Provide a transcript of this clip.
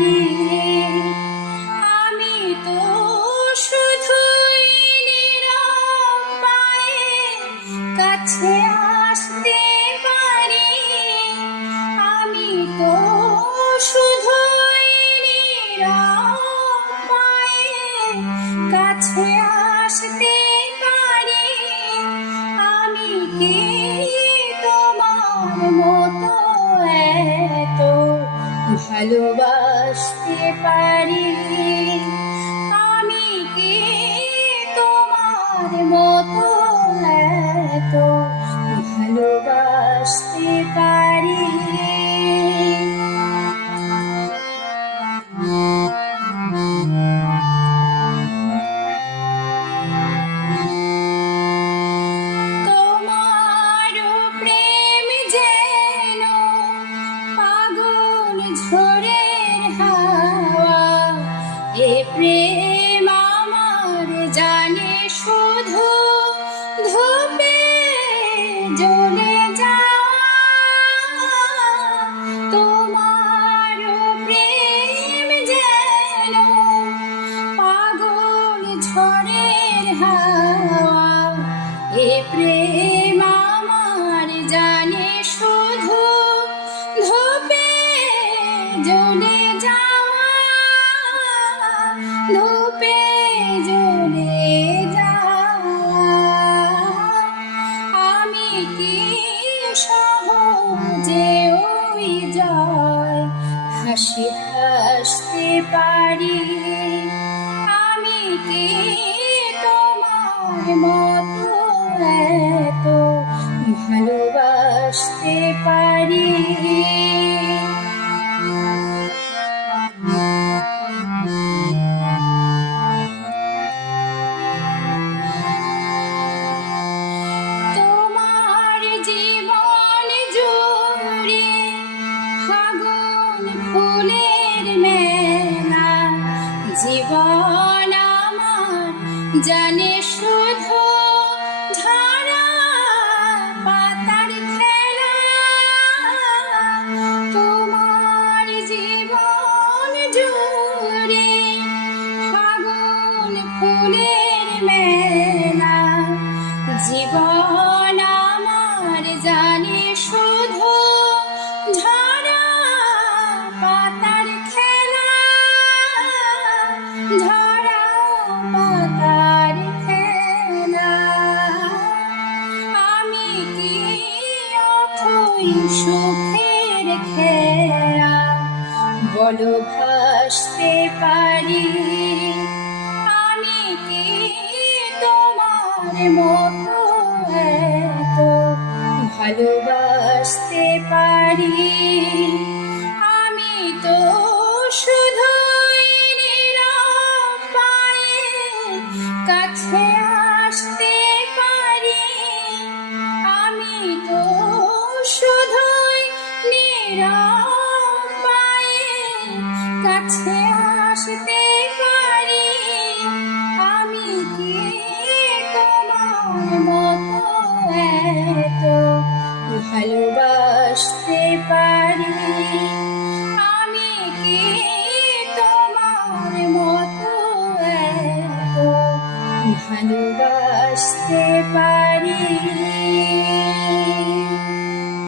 পারি। আমি তো শুধুই নীরব পায়ে কাছে আসতে পারি। আমি তো শুধুই নীরব পায়ে কাছে আসতে পারি। আমি কি তোমার মতো এত ভালোবাসতে পারি? আমি কি তোমার মতো এত ভালোবাসতে পারি? ঝড়ের হাওয়া, এ প্রেম আমার জানে শুধু ধূপে জ্বলে যাওয়া। তোমার প্রেম যেন পাগল ঝড়ের হাওয়া, এ প্রেম আমার জানে শুধু ধূপে জ্বলে যাওয়া, ধূপে জ্বলে যাওয়া। আমি কি সহজে ওই জয় হাসি হাসতে পারি? আমি কি তোমার মতো এত ভালোবাসতে পারি? তোমার জীবন জুড়ে ফাগুন ফুলের মেলা, জীবন আমার জানে শুধু ঝরা পাতার খেলা। তোমার জীবন জুড়ে ফাগুন ফুলের মেলা, জীবন আমার জানে শুধু ঝরা পাতার খেলা, ঝরা পাতার খেলা। আমি কি অথই সুখের খেলা বলো ভাসতে পারি? আমি কি তোমার মতো এত ভালোবাসতে পারি? আমি তো শুধুই নীরব পায়ে কাছে আসতে পারি। আমি তো শুধুই নীরব পায়ে কাছে আসতে পারি। আমি কি তোমার মতো এত ভালোবাসতে পারি? আমি কি তোমার মতো এত ভালোবাসতে পারি?